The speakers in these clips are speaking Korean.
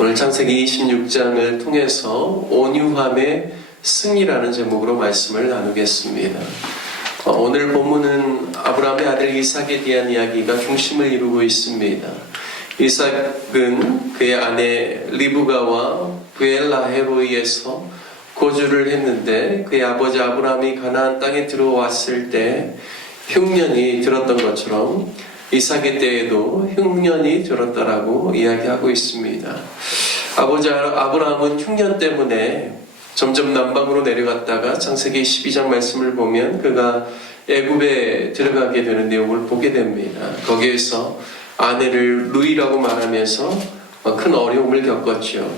오늘 창세기 26장을 통해서 온유함의 승리라는 제목으로 말씀을 나누겠습니다. 오늘 본문은 아브라함의 아들 이삭에 대한 이야기가 중심을 이루고 있습니다. 이삭은 그의 아내 리브가와 브엘라헤로이에서 거주를 했는데 그의 아버지 아브라함이 가나안 땅에 들어왔을 때 흉년이 들었던 것처럼 이삭의 때에도 흉년이 들었다라고 이야기하고 있습니다. 아버지 아브라함은 흉년 때문에 점점 남방으로 내려갔다가 창세기 12장 말씀을 보면 그가 애굽에 들어가게 되는 내용을 보게 됩니다. 거기에서 아내를 루이라고 말하면서 큰 어려움을 겪었죠.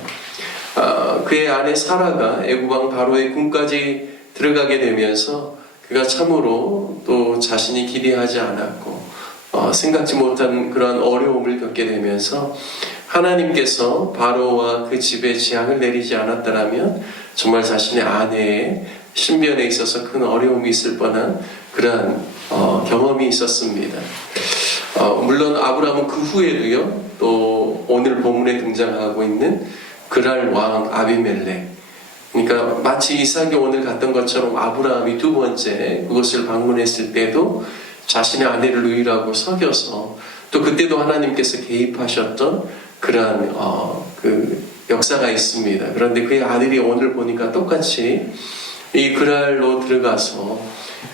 그의 아내 사라가 애굽 왕 바로의 궁까지 들어가게 되면서 그가 참으로 또 자신이 기대하지 않았고 생각지 못한 그런 어려움을 겪게 되면서 하나님께서 바로와 그 집에 재앙을 내리지 않았다면 정말 자신의 아내의 신변에 있어서 큰 어려움이 있을 뻔한 그러한 경험이 있었습니다. 물론 아브라함은 그 후에도요, 또 오늘 본문에 등장하고 있는 그랄 왕 아비멜렉, 그러니까 마치 이삭이 오늘 갔던 것처럼 아브라함이 두 번째 그것을 방문했을 때도 자신의 아내를 루이라고 속여서 또 그때도 하나님께서 개입하셨던 그러한 그 역사가 있습니다. 그런데 그의 아들이 오늘 보니까 똑같이 이 그랄로 들어가서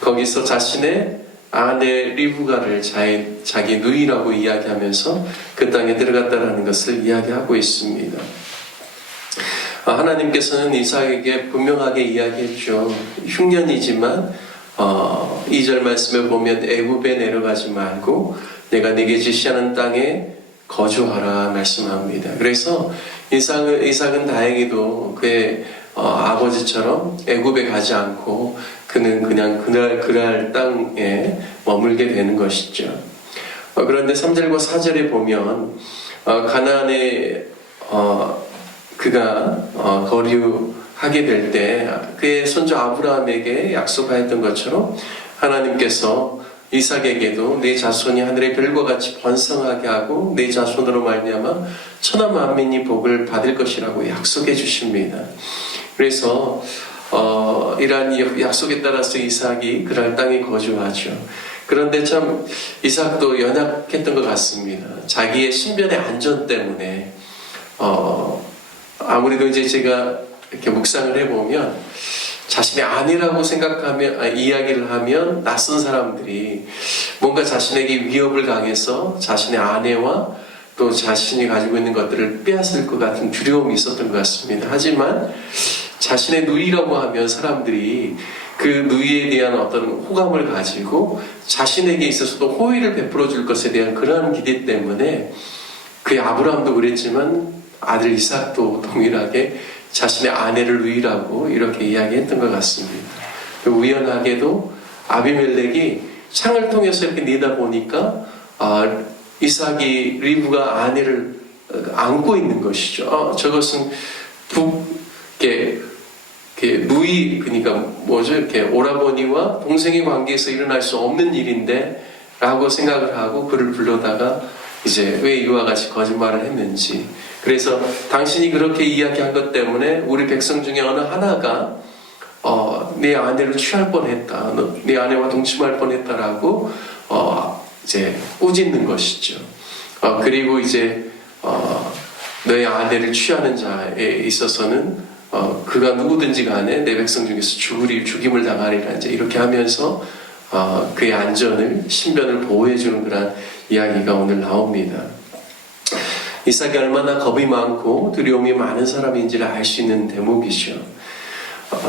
거기서 자신의 아내 리브가를 자기 누이라고 이야기하면서 그 땅에 들어갔다라는 것을 이야기하고 있습니다. 하나님께서는 이삭에게 분명하게 이야기했죠. 흉년이지만 2절 말씀에 보면 애굽에 내려가지 말고 내가 네게 지시하는 땅에 거주하라 말씀합니다. 그래서 이삭은 다행히도 그의 아버지처럼 애굽에 가지 않고 그는 그냥 그랄 땅에 머물게 되는 것이죠. 그런데 3절과 4절에 보면 가나안에 그가 거류하게 될 때 그의 손주 아브라함에게 약속하였던 것처럼 하나님께서 이삭에게도 내 자손이 하늘의 별과 같이 번성하게 하고 내 자손으로 말미암아 천하 만민이 복을 받을 것이라고 약속해 주십니다. 그래서 이러한 약속에 따라서 이삭이 그랄 땅에 거주하죠. 그런데 참 이삭도 연약했던 것 같습니다. 자기의 신변의 안전 때문에 아무래도 이제 제가 이렇게 묵상을 해보면 자신의 아내라고 생각하면 이야기를 하면 낯선 사람들이 뭔가 자신에게 위협을 당해서 자신의 아내와 또 자신이 가지고 있는 것들을 빼앗을 것 같은 두려움이 있었던 것 같습니다. 하지만 자신의 누이라고 하면 사람들이 그 누이에 대한 어떤 호감을 가지고 자신에게 있어서도 호의를 베풀어 줄 것에 대한 그러한 기대 때문에 그의 아브라함도 그랬지만 아들 이삭도 동일하게 자신의 아내를 누이라고 이렇게 이야기했던 것 같습니다. 우연하게도 아비멜렉이 창을 통해서 이렇게 내다보니까 이삭이 리브가 아내를 안고 있는 것이죠. 저것은 누이, 그러니까 뭐죠? 이렇게 오라버니와 동생의 관계에서 일어날 수 없는 일인데 라고 생각을 하고 그를 불러다가 이제 왜 이와 같이 거짓말을 했는지, 그래서 당신이 그렇게 이야기한 것 때문에 우리 백성 중에 어느 하나가 내 아내를 취할 뻔했다, 내 아내와 동침할 뻔했다라고 이제 꾸짖는 것이죠. 그리고 이제 너의 아내를 취하는 자에 있어서는 그가 누구든지 간에 내 백성 중에서 죽임을 당하리라, 이제 이렇게 하면서 그의 안전을, 신변을 보호해주는 그런 이야기가 오늘 나옵니다. 이삭이 얼마나 겁이 많고 두려움이 많은 사람인지를 알 수 있는 대목이죠.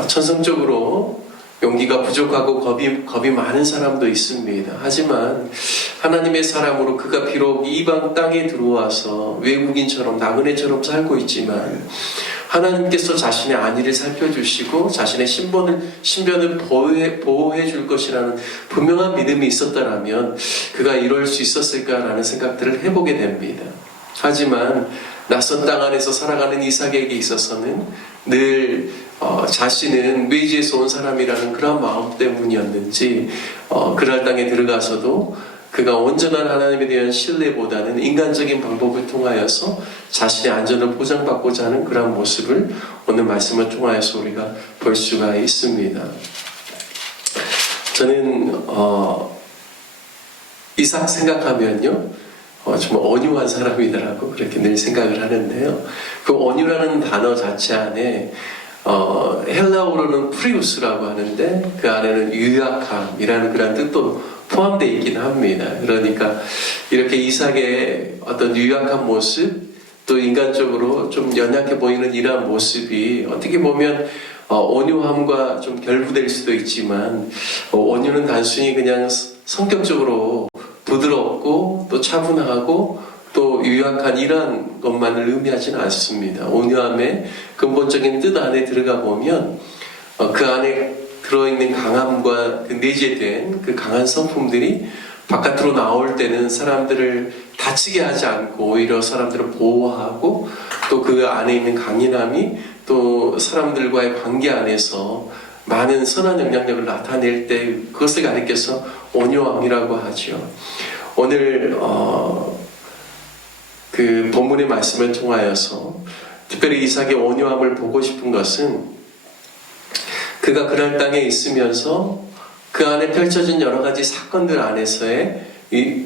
천성적으로 용기가 부족하고 겁이 많은 사람도 있습니다. 하지만 하나님의 사람으로 그가 비록 이방 땅에 들어와서 외국인처럼 나그네처럼 살고 있지만 하나님께서 자신의 안위를 살펴주시고 자신의 신변을 보호해 줄 것이라는 분명한 믿음이 있었다라면 그가 이럴 수 있었을까라는 생각들을 해보게 됩니다. 하지만 낯선 땅 안에서 살아가는 이삭에게 있어서는 늘 자신은 외지에서 온 사람이라는 그런 마음 때문이었는지 그랄 땅에 들어가서도 그가 온전한 하나님에 대한 신뢰보다는 인간적인 방법을 통하여서 자신의 안전을 보장받고자 하는 그런 모습을 오늘 말씀을 통하여서 우리가 볼 수가 있습니다. 저는 이삭 생각하면요, 정말 온유한 사람이더라고 그렇게 늘 생각을 하는데요. 그 온유라는 단어 자체 안에 헬라어로는 프리우스라고 하는데 그 안에는 유약함이라는 그런 뜻도 포함되어 있긴 합니다. 그러니까 이렇게 이삭의 어떤 유약한 모습, 또 인간적으로 좀 연약해 보이는 이러한 모습이 어떻게 보면 온유함과 좀 결부될 수도 있지만, 온유는 단순히 그냥 성격적으로 부드럽고 또 차분하고 또 유약한 이러한 것만을 의미하지는 않습니다. 온유함의 근본적인 뜻 안에 들어가 보면 그 안에 들어있는 강함과 그 내재된 그 강한 성품들이 바깥으로 나올 때는 사람들을 다치게 하지 않고 오히려 사람들을 보호하고, 또 그 안에 있는 강인함이 또 사람들과의 관계 안에서 많은 선한 영향력을 나타낼 때 그것을 가리켜서 온유함이라고 하죠. 오늘 그 본문의 말씀을 통하여서 특별히 이삭의 온유함을 보고 싶은 것은 그가 그랄 땅에 있으면서 그 안에 펼쳐진 여러 가지 사건들 안에서의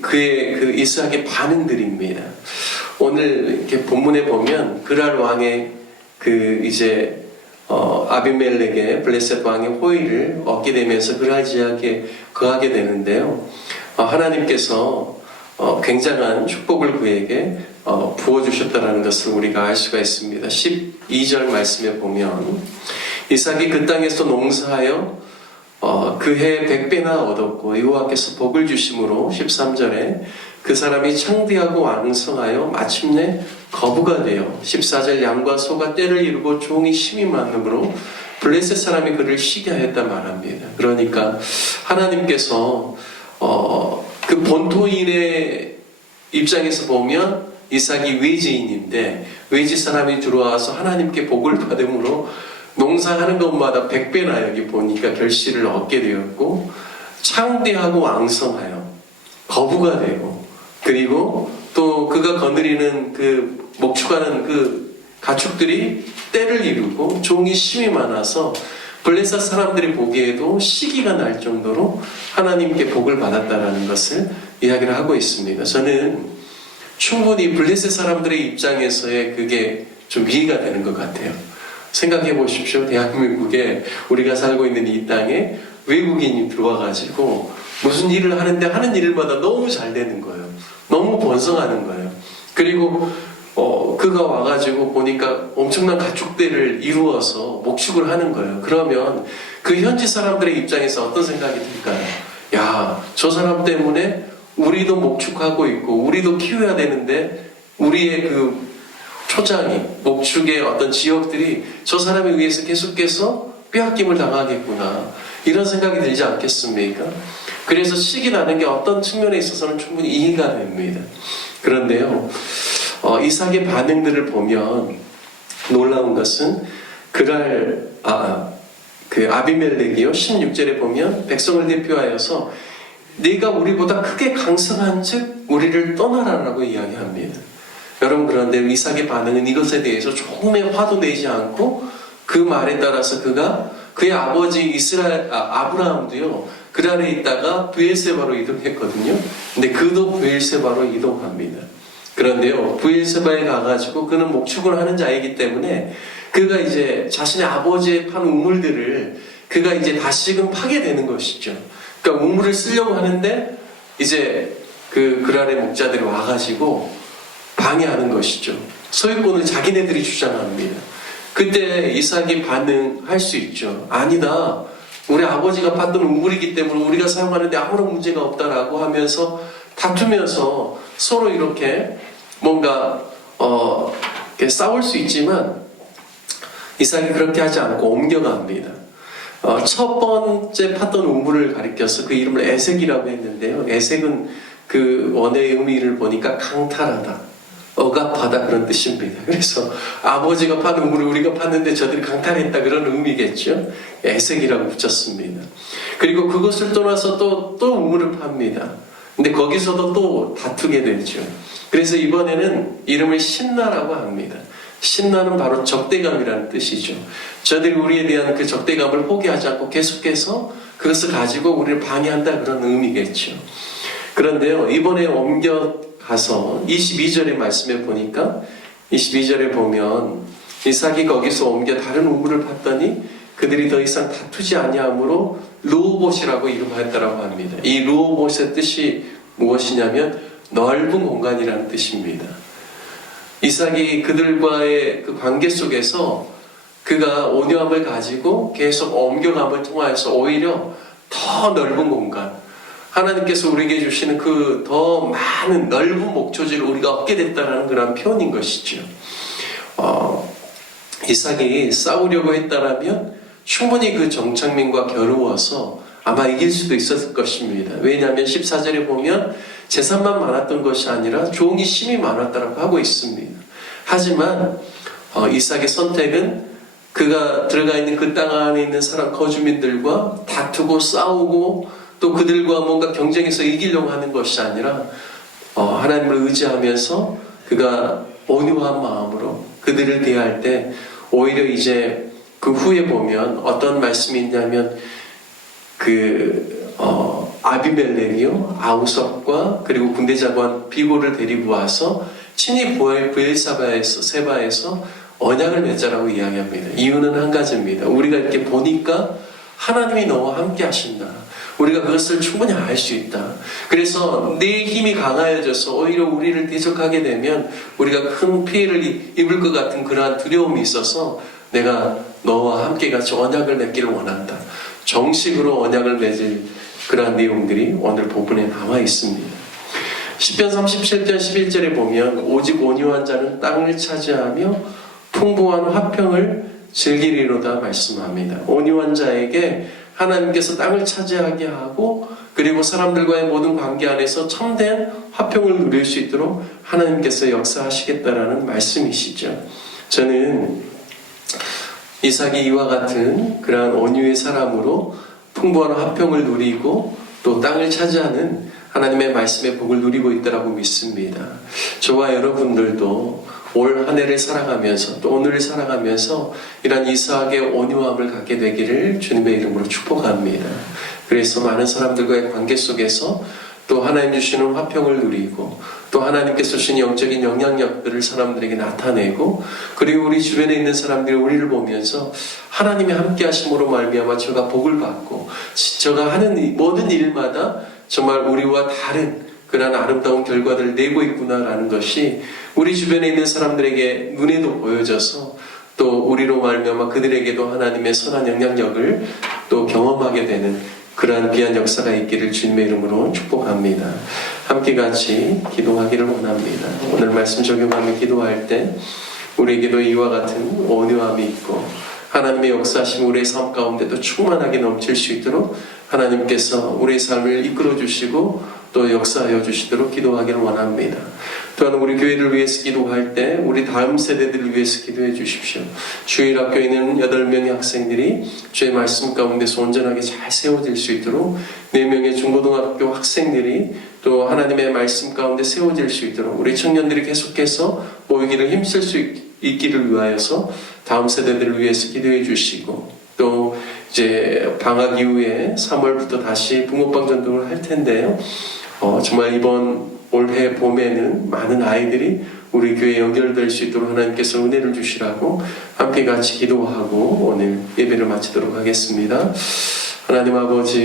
그의 그 이삭의 반응들입니다. 오늘 이렇게 본문에 보면 그랄 왕의 그 이제 아비멜렉의 블레셋 왕의 호의를 얻게 되면서 그랄 지역에 거하게 되는데요. 하나님께서 굉장한 축복을 그에게 부어주셨다는 것을 우리가 알 수가 있습니다. 12절 말씀에 보면 이삭이 그 땅에서 농사하여 그 해 100배나 얻었고 여호와께서 복을 주심으로 13절에 그 사람이 창대하고 왕성하여 마침내 거부가 되어 14절 양과 소가 떼를 이루고 종이 힘이 많으므로 블레셋 사람이 그를 시게 하였다 말합니다. 그러니까 하나님께서 그 본토인의 입장에서 보면 이삭이 외지인인데 외지 사람이 들어와서 하나님께 복을 받음으로 농사하는 것마다 100배나 여기 보니까 결실을 얻게 되었고, 창대하고 왕성하여 거부가 되고, 그리고 또 그가 거느리는 그 목축하는 그 가축들이 떼를 이루고 종이 심이 많아서 블레셋 사람들이 보기에도 시기가 날 정도로 하나님께 복을 받았다는 것을 이야기를 하고 있습니다. 저는 충분히 블레셋 사람들의 입장에서의 그게 좀 이해가 되는 것 같아요. 생각해 보십시오. 대한민국에 우리가 살고 있는 이 땅에 외국인이 들어와가지고 무슨 일을 하는데 하는 일마다 너무 잘 되는 거예요. 너무 번성하는 거예요. 그리고 그가 와가지고 보니까 엄청난 가축대를 이루어서 목축을 하는 거예요. 그러면 그 현지 사람들의 입장에서 어떤 생각이 들까요? 야, 저 사람 때문에 우리도 목축하고 있고 우리도 키워야 되는데 우리의 그 초장이 목축의 어떤 지역들이 저 사람에 의해서 계속해서 빼앗김을 당하겠구나, 이런 생각이 들지 않겠습니까? 그래서 시기 나는 게 어떤 측면에 있어서는 충분히 이해가 됩니다. 그런데요, 이삭의 반응들을 보면 놀라운 것은 그 아비멜렉이요 16절에 보면 백성을 대표하여서 네가 우리보다 크게 강성한 즉 우리를 떠나라라고 이야기합니다. 여러분, 그런데 이삭의 반응은 이것에 대해서 조금의 화도 내지 않고 그 말에 따라서 그의 아버지 아브라함도요 그랄에 있다가 브엘세바로 이동했거든요. 근데 그도 브엘세바로 이동합니다. 그런데요, 브엘세바에 가가지고 그는 목축을 하는 자이기 때문에 그가 이제 자신의 아버지의 판 우물들을 그가 이제 다시금 파게 되는 것이죠. 그러니까 우물을 쓰려고 하는데 이제 그랄의 목자들이 와가지고 방해하는 것이죠. 소유권을 자기네들이 주장합니다. 그때 이삭이 반응할 수 있죠. 아니다, 우리 아버지가 팠던 우물이기 때문에 우리가 사용하는데 아무런 문제가 없다라고 하면서 다투면서 서로 이렇게 뭔가 이렇게 싸울 수 있지만 이삭이 그렇게 하지 않고 옮겨갑니다. 첫 번째 팠던 우물을 가리켜서 그 이름을 에색이라고 했는데요. 에색은 그 원어의 의미를 보니까 강탈하다, 억압하다, 그런 뜻입니다. 그래서 아버지가 판 우물을 우리가 팠는데 저들이 강탈했다, 그런 의미겠죠. 에색이라고 붙였습니다. 그리고 그것을 떠나서 또 우물을 팝니다. 근데 거기서도 또 다투게 되죠. 그래서 이번에는 이름을 신나라고 합니다. 신나는 바로 적대감이라는 뜻이죠. 저들이 우리에 대한 그 적대감을 포기하지 않고 계속해서 그것을 가지고 우리를 방해한다, 그런 의미겠죠. 그런데요, 이번에 옮겨가서 22절의 말씀에 보니까 22절에 보면 이삭이 거기서 옮겨 다른 우물을 팠더니 그들이 더 이상 다투지 아니하므로 르호봇이라고 이름하였다라고 합니다. 이 르호봇의 뜻이 무엇이냐면 넓은 공간이라는 뜻입니다. 이삭이 그들과의 그 관계 속에서 그가 온유함을 가지고 계속 옮겨감을 통하여서 오히려 더 넓은 공간, 하나님께서 우리에게 주시는 그 더 많은 넓은 목초지를 우리가 얻게 됐다는 그런 표현인 것이죠. 이삭이 싸우려고 했다라면 충분히 그 정착민과 겨루어서 아마 이길 수도 있었을 것입니다. 왜냐하면 14절에 보면 재산만 많았던 것이 아니라 종이 심이 많았다고 하고 있습니다. 하지만 이삭의 선택은 그가 들어가 있는 그 땅 안에 있는 사람 거주민들과 다투고 싸우고 또 그들과 뭔가 경쟁해서 이기려고 하는 것이 아니라 하나님을 의지하면서 그가 온유한 마음으로 그들을 대할 때 오히려 이제 그 후에 보면 어떤 말씀이 있냐면 아비멜렉이요, 아우섭과 그리고 군대장관 비고를 데리고 와서 친히 세바에서 언약을 맺자라고 이야기합니다. 이유는 한 가지입니다. 우리가 이렇게 보니까 하나님이 너와 함께 하신다. 우리가 그것을 충분히 알 수 있다. 그래서 내 힘이 강하여져서 오히려 우리를 대적하게 되면 우리가 큰 피해를 입을 것 같은 그러한 두려움이 있어서 내가 너와 함께 같이 언약을 맺기를 원한다. 정식으로 언약을 맺을 그러한 내용들이 오늘 본문에 나와 있습니다. 시편 37편 11절에 보면 오직 온유한 자는 땅을 차지하며 풍부한 화평을 즐기리로다 말씀합니다. 온유한 자에게 하나님께서 땅을 차지하게 하고 그리고 사람들과의 모든 관계 안에서 참된 화평을 누릴 수 있도록 하나님께서 역사하시겠다라는 말씀이시죠. 저는 이삭이 이와 같은 그러한 온유의 사람으로 풍부한 화평을 누리고 또 땅을 차지하는 하나님의 말씀의 복을 누리고 있다고 믿습니다. 저와 여러분들도 올 한 해를 살아가면서 또 오늘을 살아가면서 이런 이삭의 온유함을 갖게 되기를 주님의 이름으로 축복합니다. 그래서 많은 사람들과의 관계 속에서 또 하나님 주시는 화평을 누리고 또 하나님께서 주신 영적인 영향력들을 사람들에게 나타내고 그리고 우리 주변에 있는 사람들이 우리를 보면서 하나님의 함께 하심으로 말미암아 저가 복을 받고 저가 하는 모든 일마다 정말 우리와 다른 그런 아름다운 결과들을 내고 있구나라는 것이 우리 주변에 있는 사람들에게 눈에도 보여져서 또 우리로 말미암아 그들에게도 하나님의 선한 영향력을 또 경험하게 되는 그러한 귀한 역사가 있기를 주님의 이름으로 축복합니다. 함께 같이 기도하기를 원합니다. 오늘 말씀 적용하며 기도할 때 우리에게도 이와 같은 온유함이 있고 하나님의 역사하심 우리의 삶 가운데도 충만하게 넘칠 수 있도록 하나님께서 우리의 삶을 이끌어 주시고 또 역사하여 주시도록 기도하기를 원합니다. 또한 우리 교회를 위해서 기도할 때 우리 다음 세대들을 위해서 기도해 주십시오. 주일학교에 있는 8명의 학생들이 주의 말씀 가운데서 온전하게 잘 세워질 수 있도록 4명의 중고등학교 학생들이 또 하나님의 말씀 가운데 세워질 수 있도록 우리 청년들이 계속해서 모이기를 힘쓸 수 있기를 위하여서 다음 세대들을 위해서 기도해 주시고 또 이제 방학 이후에 3월부터 다시 붕어빵 전도를 할 텐데요. 정말 이번 올해 봄에는 많은 아이들이 우리 교회에 연결될 수 있도록 하나님께서 은혜를 주시라고 함께 같이 기도하고 오늘 예배를 마치도록 하겠습니다. 하나님 아버지